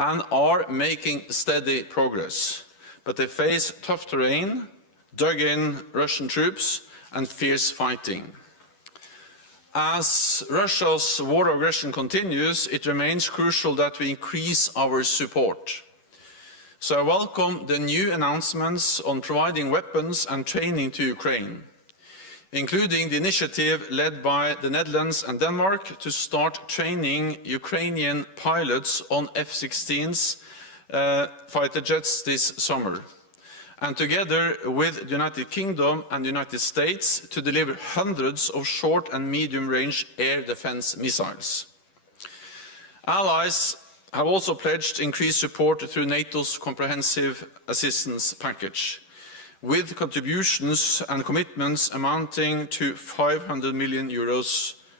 and are making steady progress. But they face tough terrain, dug-in Russian troops, and fierce fighting. As Russia's war of aggression continues, it remains crucial that we increase our support. So I welcome the new announcements on providing weapons and training to Ukraine, including the initiative led by the Netherlands and Denmark to start training Ukrainian pilots on F16 fighter jets this summer, and together with the United Kingdom and the United States to deliver hundreds of short and medium-range air defense missiles. Allies have also pledged increased support through NATO's comprehensive assistance package, with contributions and commitments amounting to €500 million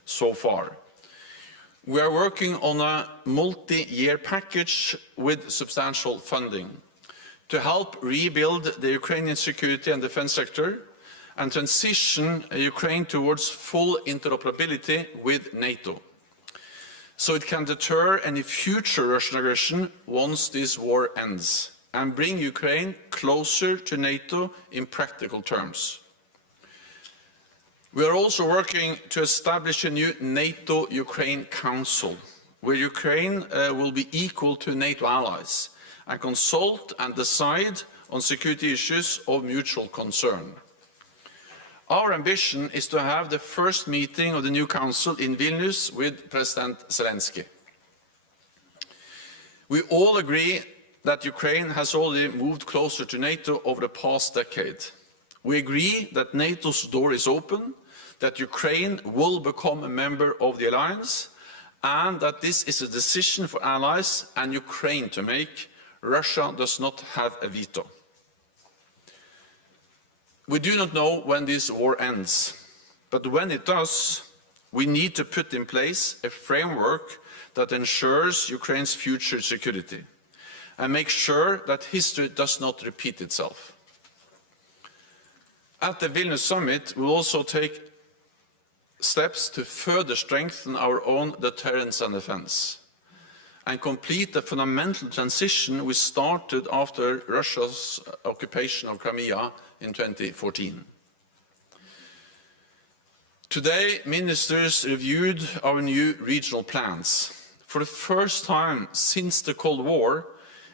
so far. We are working on a multi-year package with substantial funding to help rebuild the Ukrainian security and defense sector and transition Ukraine towards full interoperability with NATO, so it can deter any future Russian aggression once this war ends and bring Ukraine closer to NATO in practical terms. We are also working to establish a new NATO-Ukraine Council, where Ukraine will be equal to NATO allies and consult and decide on security issues of mutual concern. Our ambition is to have the first meeting of the new Council in Vilnius with President Zelensky. We all agree that Ukraine has already moved closer to NATO over the past decade. We agree that NATO's door is open, that Ukraine will become a member of the alliance, and that this is a decision for allies and Ukraine to make. Russia does not have a veto. We do not know when this war ends, but when it does, we need to put in place a framework that ensures Ukraine's future security and make sure that history does not repeat itself. At the Vilnius summit, we will also take steps to further strengthen our own deterrence and defense and complete the fundamental transition we started after Russia's occupation of Crimea in 2014. Today, ministers reviewed our new regional plans. For the first time since the Cold War,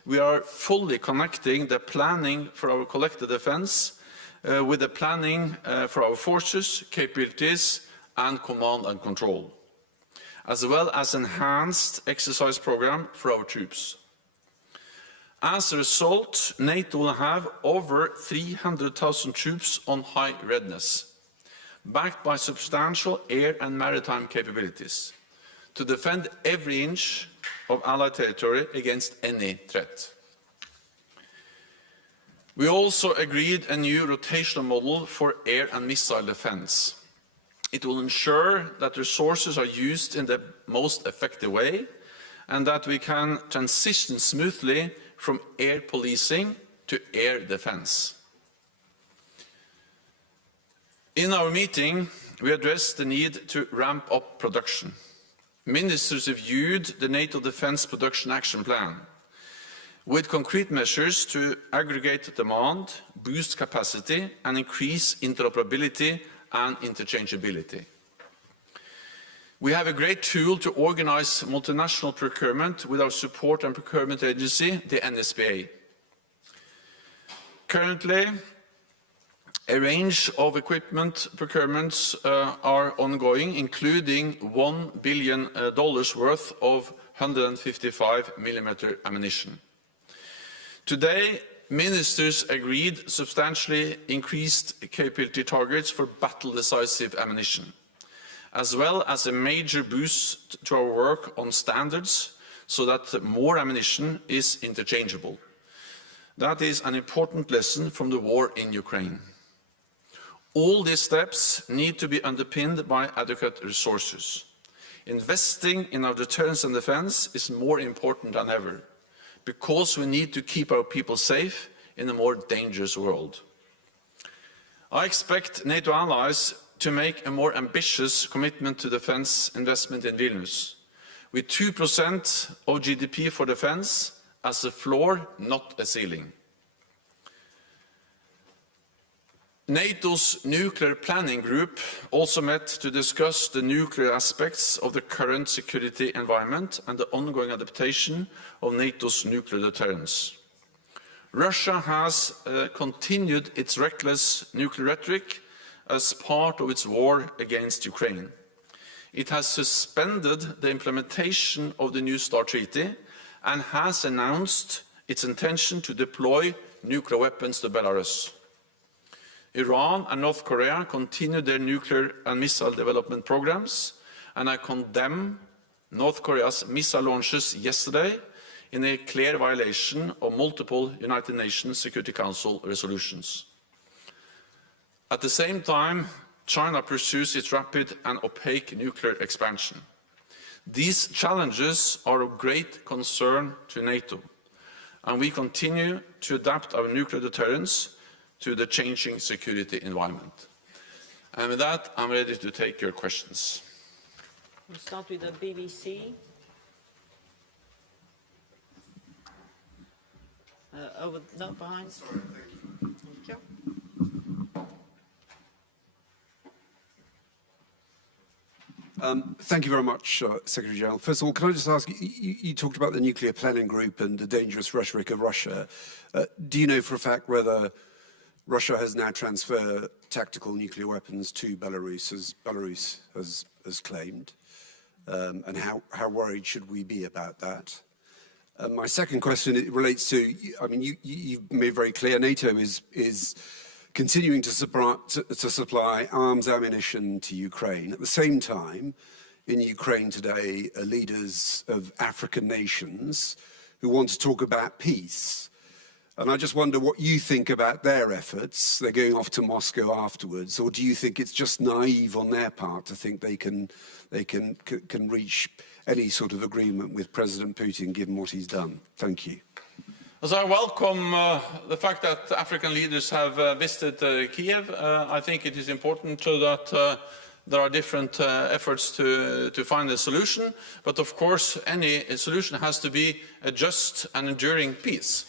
we are fully connecting the planning for our collective defense with the planning for our forces, capabilities, and command and control, as well as enhanced exercise program for our troops. As a result, NATO will have over 300,000 troops on high readiness, backed by substantial air and maritime capabilities, to defend every inch of Allied territory against any threat. We also agreed a new rotational model for air and missile defense. It will ensure that resources are used in the most effective way and that we can transition smoothly from air policing to air defense. In our meeting, we addressed the need to ramp up production. Ministers reviewed the NATO Defence Production Action Plan with concrete measures to aggregate demand, boost capacity, and increase interoperability and interchangeability. We have a great tool to organize multinational procurement with our support and procurement agency, the NSPA. Currently, a range of equipment procurements are ongoing, including $1 billion worth of 155mm ammunition. Today, ministers agreed substantially increased capability targets for battle-decisive ammunition, as well as a major boost to our work on standards so that more ammunition is interchangeable. That is an important lesson from the war in Ukraine. All these steps need to be underpinned by adequate resources. Investing in our deterrence and defense is more important than ever, because we need to keep our people safe in a more dangerous world. I expect NATO allies to make a more ambitious commitment to defense investment in Vilnius, with 2% of GDP for defense as a floor, not a ceiling. NATO's nuclear planning group also met to discuss the nuclear aspects of the current security environment and the ongoing adaptation of NATO's nuclear deterrence. Russia has continued its reckless nuclear rhetoric as part of its war against Ukraine. It has suspended the implementation of the New START Treaty and has announced its intention to deploy nuclear weapons to Belarus. Iran and North Korea continue their nuclear and missile development programs, and I condemn North Korea's missile launches yesterday in a clear violation of multiple United Nations Security Council resolutions. At the same time, China pursues its rapid and opaque nuclear expansion. These challenges are of great concern to NATO, and we continue to adapt our nuclear deterrence to the changing security environment. And with that, I'm ready to take your questions. We'll start with the BBC. Behind. Sorry, thank you. Thank you very much, Secretary General. First of all, can I just ask, you talked about the nuclear planning group and the dangerous rhetoric of Russia. Do you know for a fact whether Russia has now transferred tactical nuclear weapons to Belarus, as Belarus has claimed? And how worried should we be about that? My second question, it relates to, I mean, you've made very clear NATO is continuing to supply arms ammunition to Ukraine. At the same time, in Ukraine today are leaders of African nations who want to talk about peace. And I just wonder what you think about their efforts. They're going off to Moscow afterwards, or do you think it's just naive on their part to think they can reach any sort of agreement with President Putin, given what he's done? Thank you. As I welcome the fact that African leaders have visited Kiev. I think it is important that there are different efforts to find a solution. But of course, any solution has to be a just and enduring peace.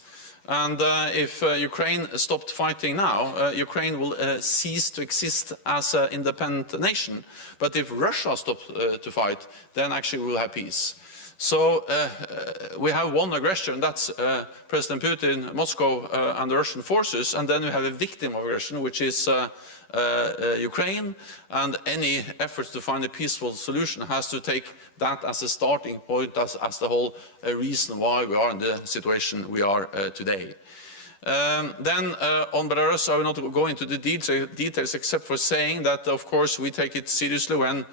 And if Ukraine stopped fighting now, Ukraine will cease to exist as an independent nation. But if Russia stops to fight, then actually we will have peace. So we have one aggressor, and that's President Putin, Moscow, and the Russian forces. And then we have a victim of aggression, which is Ukraine. And any efforts to find a peaceful solution has to take that as a starting point, as the whole reason why we are in the situation we are today. Then on Belarus, I will not go into the details except for saying that, of course, we take it seriously when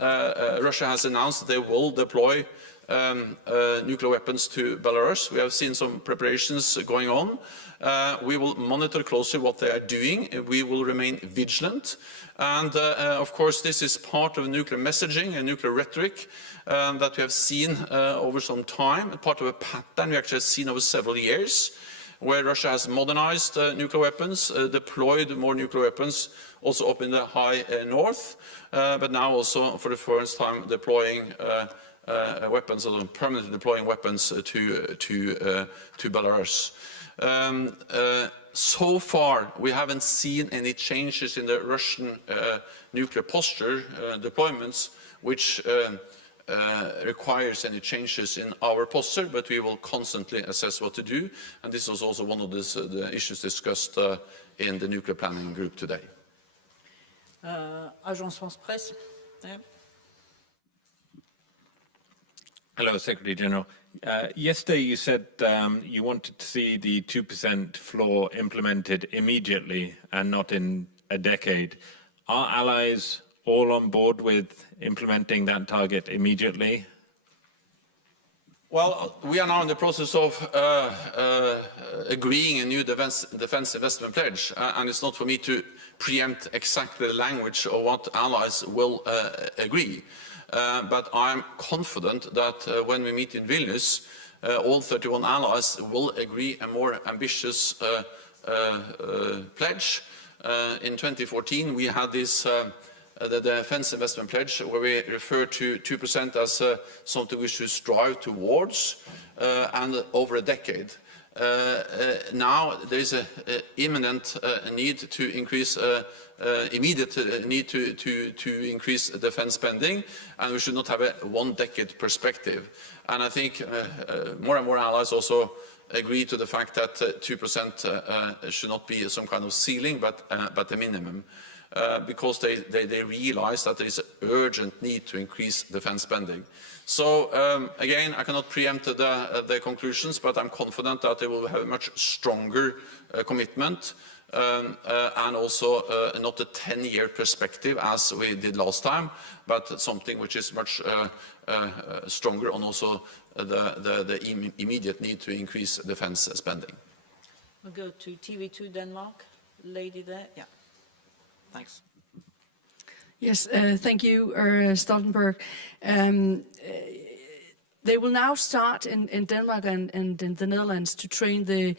Russia has announced that they will deploy nuclear weapons to Belarus. We have seen some preparations going on. We will monitor closely what they are doing. We will remain vigilant. And of course, this is part of nuclear messaging and nuclear rhetoric that we have seen over some time, part of a pattern we actually have seen over several years, where Russia has modernized nuclear weapons, deployed more nuclear weapons, also up in the high north, but now also for the first time deploying weapons, or permanently deploying weapons to Belarus. So far, we haven't seen any changes in the Russian nuclear posture deployments, which requires any changes in our posture, but we will constantly assess what to do. And this was also one of the issues discussed in the nuclear planning group today. Agence France Presse. Yeah. Hello, Secretary General. Yesterday you said you wanted to see the 2% floor implemented immediately and not in a decade. Are allies all on board with implementing that target immediately? Well, we are now in the process of agreeing a new defense investment pledge, and it's not for me to preempt exactly the language of what allies will agree. But I'm confident that when we meet in Vilnius, all 31 allies will agree a more ambitious pledge. In 2014, we had this the defense investment pledge, where we refer to 2% as something we should strive towards. and over a decade. Now there is an imminent need to increase, immediate need to increase defense spending, and we should not have a one-decade perspective. And I think more and more allies also agree to the fact that 2% should not be some kind of ceiling, but a minimum. Because they realize that there is an urgent need to increase defense spending. So again, I cannot preempt the conclusions, but I'm confident that they will have a much stronger commitment and also not a 10-year perspective as we did last time, but something which is much stronger on also the immediate need to increase defense spending. We'll go to TV2 Denmark. Lady there, yeah. Thanks. Yes, thank you, Stoltenberg. They will now start in Denmark and in the Netherlands to train the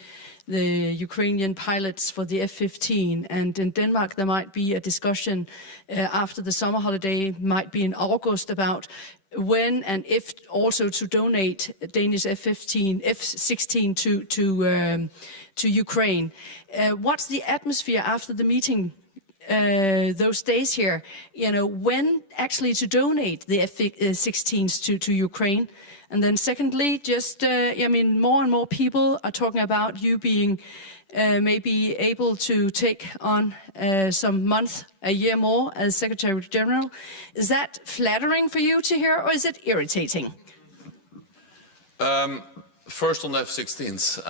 Ukrainian pilots for the F16. And in Denmark, there might be a discussion after the summer holiday, might be in August, about when and if also to donate Danish F16 to Ukraine. What's the atmosphere after the meeting? Those days here, you know, when actually to donate the F-16s to Ukraine. And then secondly, just, I mean, more and more people are talking about you being maybe able to take on some month, a year more as Secretary General. Is that flattering for you to hear, or is it irritating? First on the F-16s,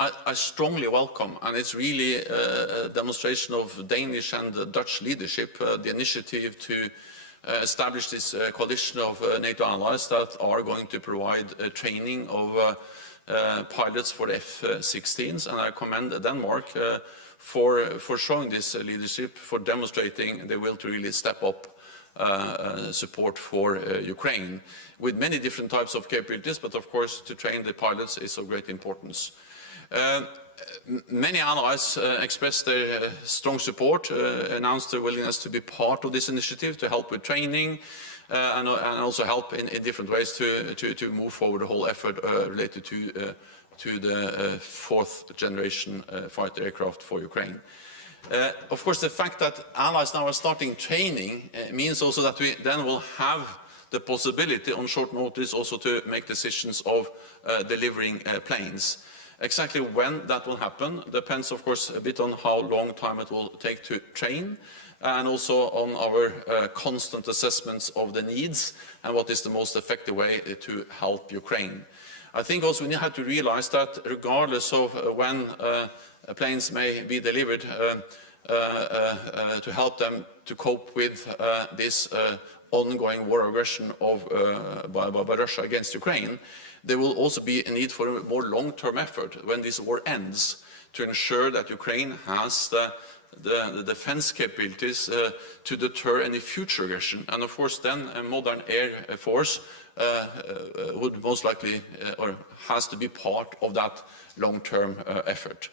I strongly welcome, and it's really a demonstration of Danish and Dutch leadership, the initiative to establish this coalition of NATO allies that are going to provide training of pilots for the F-16s, and I commend Denmark for showing this leadership, for demonstrating the will to really step up support for Ukraine, with many different types of capabilities, but of course to train the pilots is of great importance. Many allies expressed their strong support, announced their willingness to be part of this initiative, to help with training, and also help in different ways to move forward the whole effort related to the fourth generation fighter aircraft for Ukraine. Of course, the fact that allies now are starting training means also that we then will have the possibility on short notice also to make decisions of delivering planes. Exactly when that will happen depends, of course, a bit on how long time it will take to train, and also on our constant assessments of the needs and what is the most effective way to help Ukraine. I think also we have to realize that regardless of when planes may be delivered to help them to cope with this ongoing war aggression by Russia against Ukraine, there will also be a need for a more long-term effort when this war ends to ensure that Ukraine has the defense capabilities to deter any future aggression. And of course then a modern air force would most likely or has to be part of that long-term effort.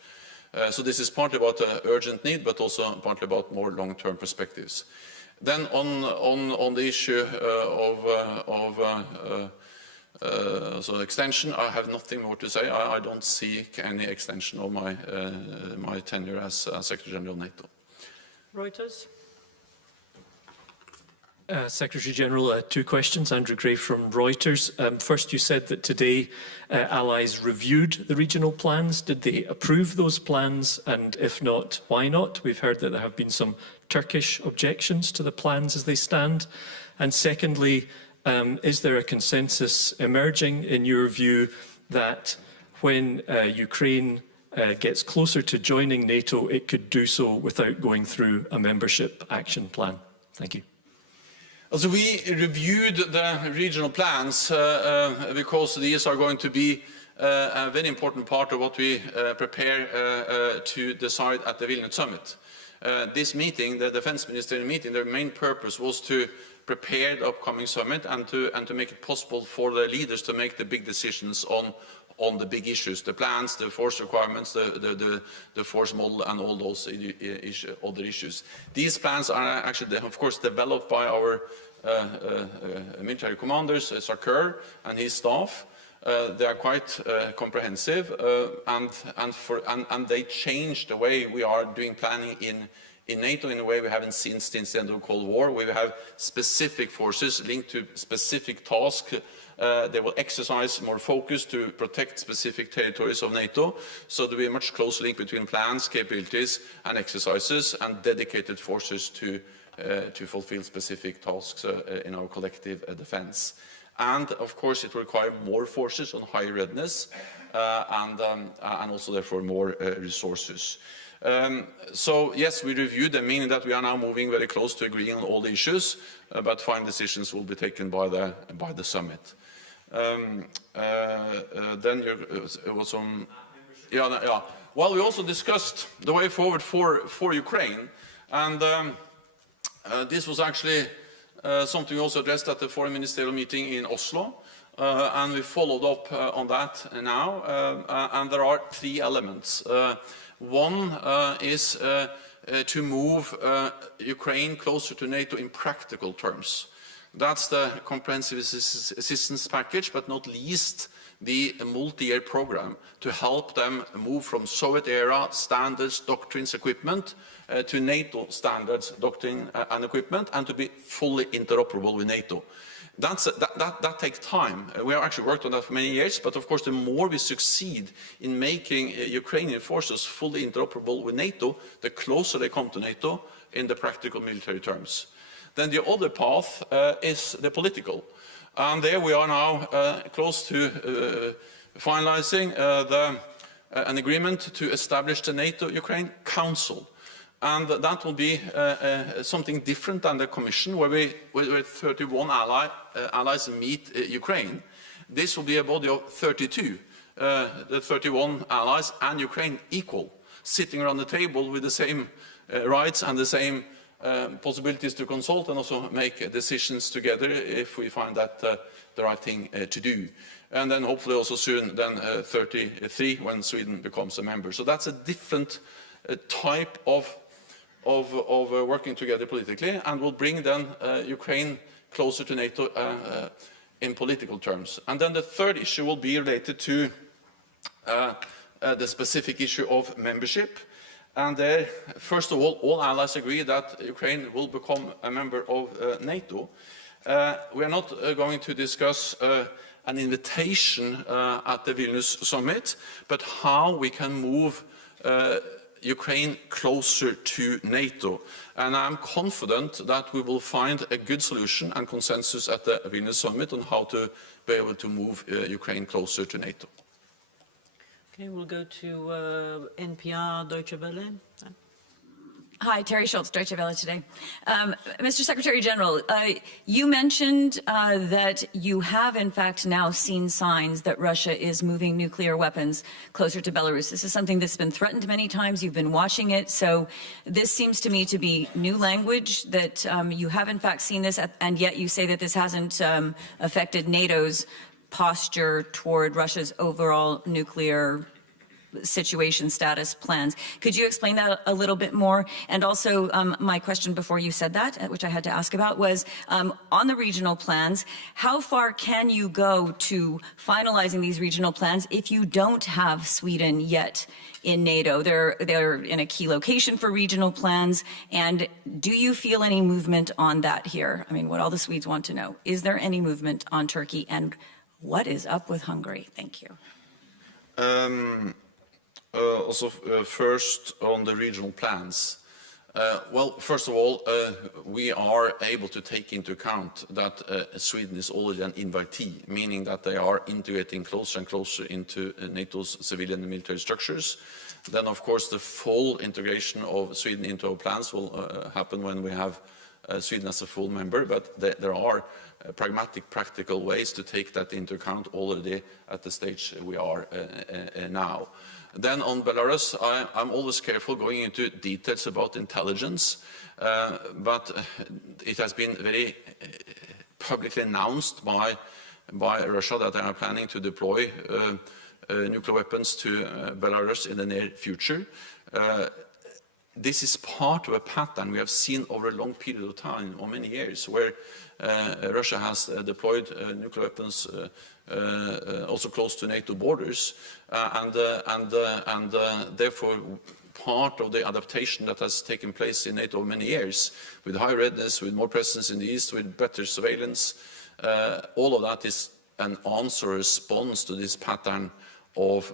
So this is partly about urgent need, but also partly about more long-term perspectives. Then on the issue so extension, I have nothing more to say. I don't seek any extension of my tenure as Secretary General of NATO. Reuters. Secretary General, two questions. Andrew Gray from Reuters. First, you said that today allies reviewed the regional plans. Did they approve those plans? And if not, why not? We've heard that there have been some Turkish objections to the plans as they stand. And secondly, is there a consensus emerging, in your view, that when Ukraine gets closer to joining NATO, it could do so without going through a membership action plan? Thank you. Also, we reviewed the regional plans because these are going to be a very important part of what we prepare to decide at the Vilna summit. This meeting, the defense ministerial meeting, their main purpose was to prepare the upcoming summit and to make it possible for the leaders to make the big decisions on the big issues, the plans, the force requirements, the force model, and all those other issues. These plans are actually, of course, developed by our military commanders, Sarkar and his staff. They are quite comprehensive, and they change the way we are doing planning in NATO in a way we haven't seen since the end of the Cold War. We have specific forces linked to specific tasks. They will exercise more focus to protect specific territories of NATO. So there will be a much closer link between plans, capabilities, and exercises, and dedicated forces to fulfill specific tasks in our collective defense. And of course, it will require more forces on higher readiness, and also therefore more resources. So yes, we reviewed them, meaning that we are now moving very close to agreeing on all the issues, but final decisions will be taken by the summit. Then it was on, yeah. Well, we also discussed the way forward for Ukraine, and this was actually something we also addressed at the foreign ministerial meeting in Oslo, and we followed up on that now, and there are three elements. One is to move Ukraine closer to NATO in practical terms. That's the comprehensive assistance package, but not least the multi-year program to help them move from Soviet-era standards, doctrines, equipment to NATO standards, doctrine and equipment, and to be fully interoperable with NATO. That takes time. We have actually worked on that for many years, but of course the more we succeed in making Ukrainian forces fully interoperable with NATO, the closer they come to NATO in the practical military terms. Then the other path is the political. And there we are now close to finalizing an agreement to establish the NATO-Ukraine Council. And that will be something different than the Commission, where 31 allies meet Ukraine. This will be a body of 32, the 31 allies and Ukraine equal, sitting around the table with the same rights and the same possibilities to consult and also make decisions together if we find that the right thing to do. And then hopefully also soon then 33 when Sweden becomes a member. So that's a different type of working together politically, and will bring then Ukraine closer to NATO in political terms. And then the third issue will be related to the specific issue of membership. And there, first of all allies agree that Ukraine will become a member of NATO. We are not going to discuss an invitation at the Vilnius summit, but how we can move Ukraine closer to NATO. And I'm confident that we will find a good solution and consensus at the Vilnius summit on how to be able to move Ukraine closer to NATO. Okay, we'll go to NPR Deutsche Welle. Hi, Terry Schultz, Deutsche Welle today. Mr. Secretary General, you mentioned that you have in fact now seen signs that Russia is moving nuclear weapons closer to Belarus. This is something that's been threatened many times. You've been watching it. So this seems to me to be new language, that you have in fact seen this, and yet you say that this hasn't affected NATO's posture toward Russia's overall nuclear situation, status, plans. Could you explain that a little bit more? And also, my question before you said that, which I had to ask about, was on the regional plans, how far can you go to finalizing these regional plans if you don't have Sweden yet in NATO? They're in a key location for regional plans. And do you feel any movement on that here? I mean, what all the Swedes want to know. Is there any movement on Turkey? And what is up with Hungary? Thank you. First on the regional plans. Well, first of all, we are able to take into account that Sweden is already an invitee, meaning that they are integrating closer and closer into NATO's civilian and military structures. Then, of course, the full integration of Sweden into our plans will happen when we have Sweden as a full member, but there are pragmatic, practical ways to take that into account already at the stage we are now. Then on Belarus, I'm always careful going into details about intelligence, but it has been very publicly announced by Russia that they are planning to deploy nuclear weapons to Belarus in the near future. this is part of a pattern we have seen over a long period of time, or many years, where Russia has deployed nuclear weapons also close to NATO borders, and therefore part of the adaptation that has taken place in NATO over many years, with high readiness, with more presence in the east, with better surveillance, all of that is an answer, a response to this pattern of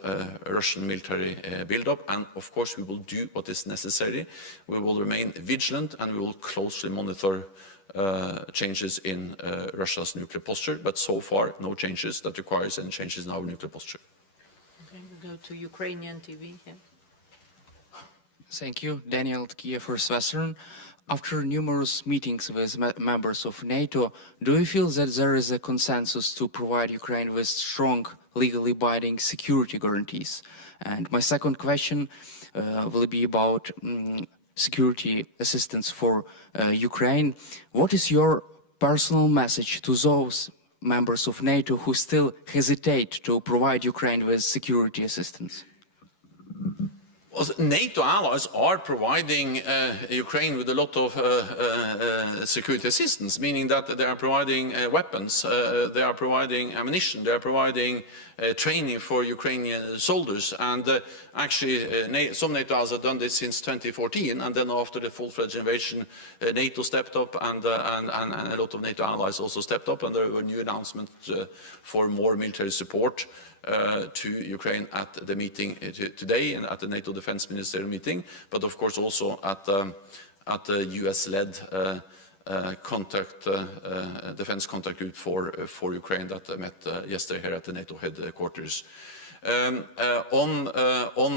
Russian military build-up, and of course we will do what is necessary. We will remain vigilant and we will closely monitor changes in Russia's nuclear posture, but so far no changes that requires any changes in our nuclear posture. Okay, we go to Ukrainian TV. Yeah. Thank you. Daniel Kiev for Western. After numerous meetings with members of NATO, do you feel that there is a consensus to provide Ukraine with strong, legally binding security guarantees? And my second question will be about security assistance for Ukraine. What is your personal message to those members of NATO who still hesitate to provide Ukraine with security assistance? Well, NATO allies are providing Ukraine with a lot of security assistance, meaning that they are providing weapons, they are providing ammunition, they are providing training for Ukrainian soldiers, and actually some NATO allies have done this since 2014, and then after the full-fledged invasion, NATO stepped up, and a lot of NATO allies also stepped up, and there were new announcements for more military support to Ukraine at the meeting today and at the NATO Defense Ministerial meeting, but of course also at the US-led defense contact group for Ukraine that met yesterday here at the NATO headquarters. On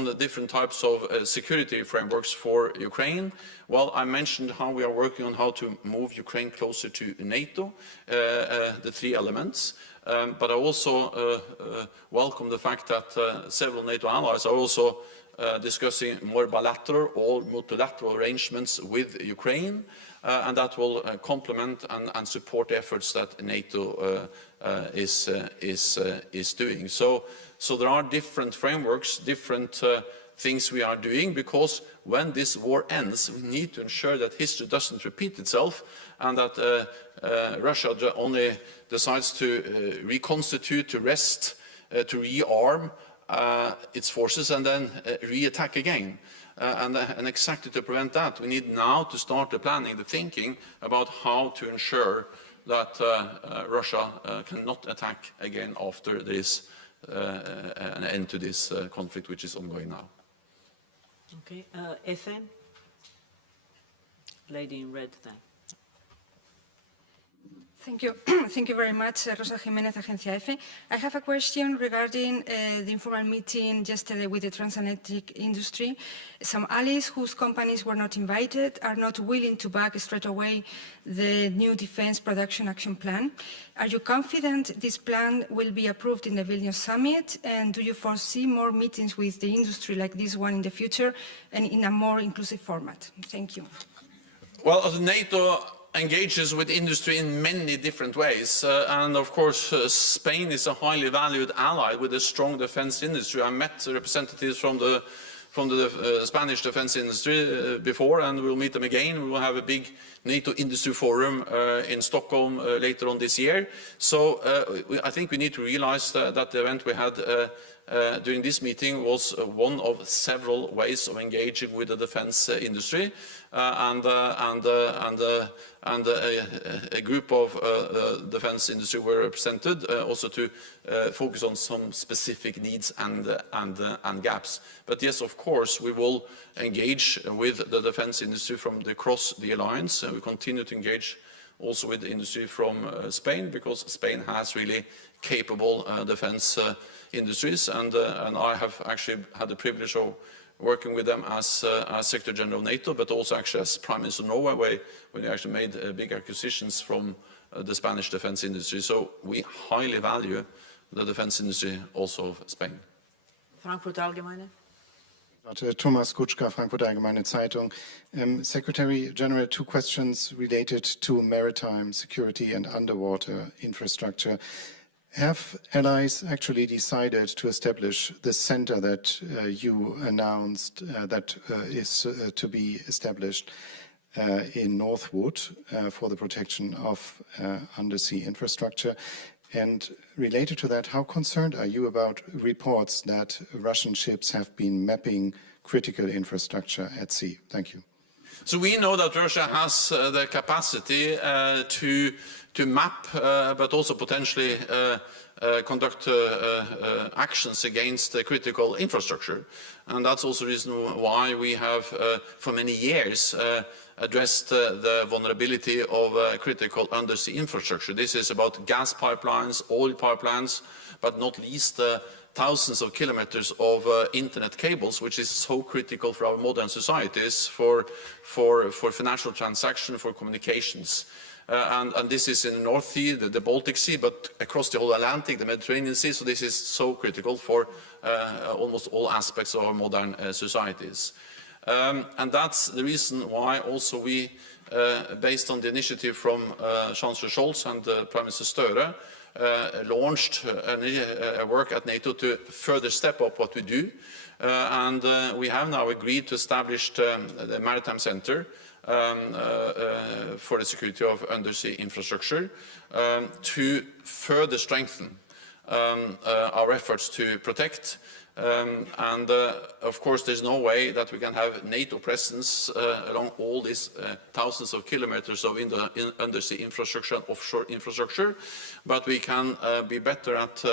the different types of security frameworks for Ukraine, well, I mentioned how we are working on how to move Ukraine closer to NATO, the three elements. But I also welcome the fact that several NATO allies are also discussing more bilateral or multilateral arrangements with Ukraine, and that will complement and support efforts that NATO is doing. So there are different frameworks, different things we are doing, because when this war ends, we need to ensure that history doesn't repeat itself, and that Russia only decides to reconstitute, to rest, to rearm its forces and then re-attack again. And exactly to prevent that, we need now to start the planning, the thinking about how to ensure that Russia cannot attack again after there is an end to this conflict which is ongoing now. Okay, FN? Lady in red then. Thank you. Thank you very much, Rosa Jiménez, Agencia F. I have a question regarding the informal meeting yesterday with the transatlantic industry. Some allies whose companies were not invited are not willing to back straight away the new defense production action plan. Are you confident this plan will be approved in the Vilnius summit? And do you foresee more meetings with the industry like this one in the future and in a more inclusive format? Thank you. Well, NATO engages with industry in many different ways, and of course Spain is a highly valued ally with a strong defense industry. I met representatives from the Spanish defense industry before, and we'll meet them again. We will have a big NATO industry forum in Stockholm later on this year. So I think we need to realize that the event we had during this meeting was one of several ways of engaging with the defense industry, and a group of defense industry were represented also to focus on some specific needs and gaps. But yes, of course, we will engage with the defense industry from across the alliance. We continue to engage also with the industry from Spain, because Spain has really capable defense industries, and I have actually had the privilege of working with them as Secretary General of NATO, but also actually as Prime Minister of Norway, when they actually made big acquisitions from the Spanish defense industry. So we highly value the defense industry also of Spain. Frankfurt Allgemeine. Thomas Kutschka, Frankfurt Allgemeine Zeitung. Secretary General, two questions related to maritime security and underwater infrastructure. Have allies actually decided to establish the center that you announced that is to be established in Northwood for the protection of undersea infrastructure? And related to that, how concerned are you about reports that Russian ships have been mapping critical infrastructure at sea? Thank you. So we know that Russia has the capacity to map, but also potentially conduct actions against critical infrastructure. And that's also the reason why we have, for many years, addressed the vulnerability of critical undersea infrastructure. This is about gas pipelines, oil pipelines, but not least thousands of kilometers of internet cables, which is so critical for our modern societies, for financial transaction, for communications. And this is in the North Sea, the Baltic Sea, but across the whole Atlantic, the Mediterranean Sea, so this is so critical for almost all aspects of our modern societies. And that's the reason why also we, based on the initiative from Chancellor Scholz and Prime Minister Støre, launched a work at NATO to further step up what we do. And we have now agreed to establish the Maritime Center for the security of undersea infrastructure to further strengthen our efforts to protect. Of course, there's no way that we can have NATO presence along all these thousands of kilometers of undersea infrastructure and offshore infrastructure, but we can be better at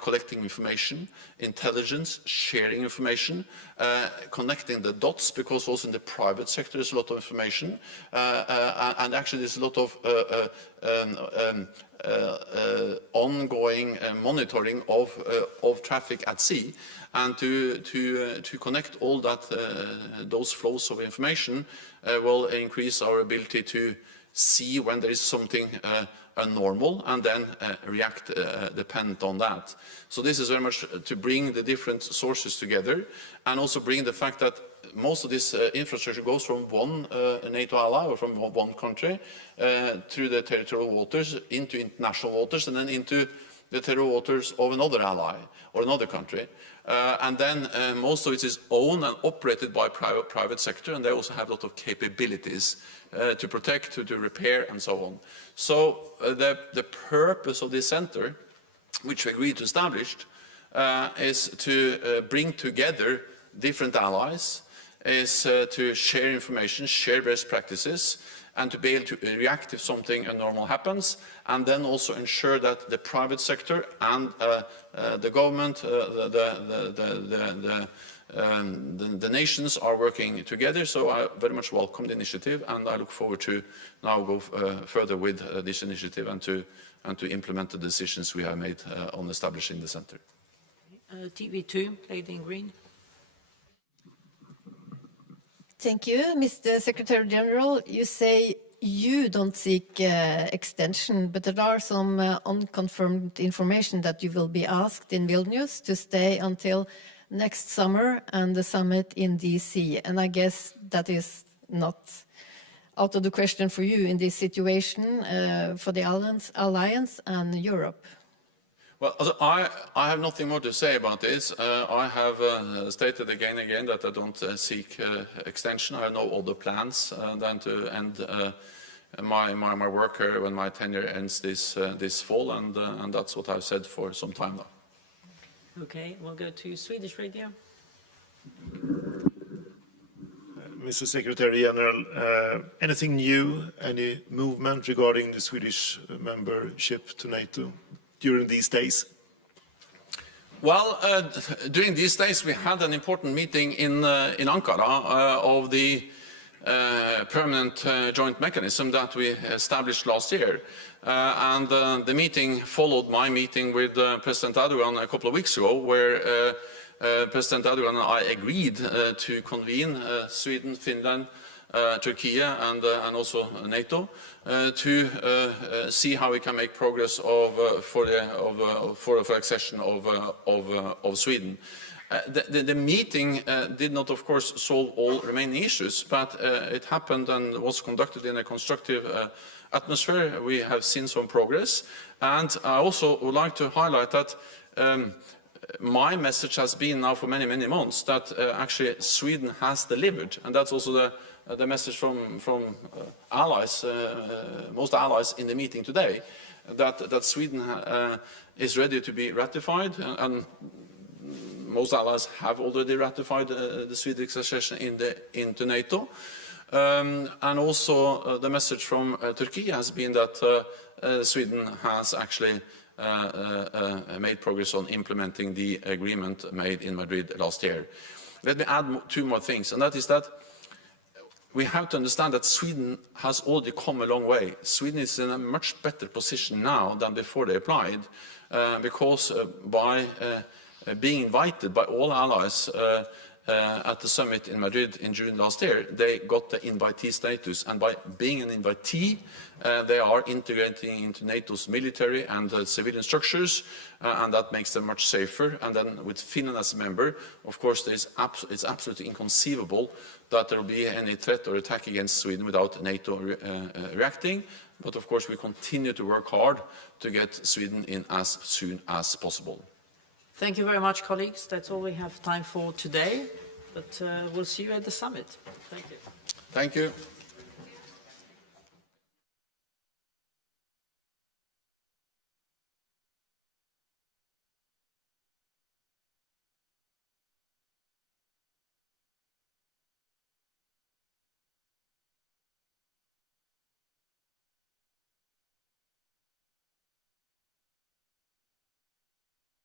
collecting information, intelligence, sharing information, connecting the dots, because also in the private sector there's a lot of information, and actually there's a lot of ongoing monitoring of traffic at sea, and to connect all that those flows of information will increase our ability to see when there is something abnormal and then react dependent on that. So this is very much to bring the different sources together, and also bring the fact that most of this infrastructure goes from one NATO ally or from one country through the territorial waters into international waters, and then into the territorial waters of another ally or another country. And then most of it is owned and operated by private sector, and they also have a lot of capabilities to protect, to repair, and so on. So the purpose of this center, which we agreed to establish, is to bring together different allies, is to share information, share best practices, and to be able to react if something abnormal happens, and then also ensure that the private sector and the government, the nations are working together. So I very much welcome the initiative, and I look forward to now go further with this initiative and to implement the decisions we have made on establishing the center. TV2, lady in green. Thank you, Mr. Secretary General. You say you don't seek extension, but there are some unconfirmed information that you will be asked in Vilnius to stay until next summer and the summit in DC. And I guess that is not out of the question for you in this situation for the Alliance and Europe. Well, I have nothing more to say about this. I have stated again and again that I don't seek extension. I have no other plans than to end my work here when my tenure ends this fall, and that's what I've said for some time now. Okay, we'll go to Swedish radio. Mr. Secretary General, anything new, any movement regarding the Swedish membership to NATO during these days? Well, during these days we had an important meeting in Ankara of the permanent joint mechanism that we established last year. And the meeting followed my meeting with President Erdogan a couple of weeks ago, where President Erdogan and I agreed to convene Sweden, Finland, Turkey and also NATO to see how we can make progress for accession of Sweden. The meeting did not, of course, solve all remaining issues, but it happened and was conducted in a constructive atmosphere, we have seen some progress. And I also would like to highlight that my message has been now for many, many months that actually Sweden has delivered. And that's also the message from allies, most allies in the meeting today, that Sweden is ready to be ratified, and most allies have already ratified the Swedish accession into NATO. And also the message from Turkey has been that Sweden has actually made progress on implementing the agreement made in Madrid last year. Let me add two more things, and that is that we have to understand that Sweden has already come a long way. Sweden is in a much better position now than before they applied, because by being invited by all allies at the summit in Madrid in June last year, they got the invitee status, and by being an invitee, they are integrating into NATO's military and civilian structures, and that makes them much safer. And then with Finland as a member, of course, it's absolutely inconceivable that there will be any threat or attack against Sweden without NATO reacting. But of course, we continue to work hard to get Sweden in as soon as possible. Thank you very much, colleagues. That's all we have time for today, but we'll see you at the summit. Thank you. Thank you.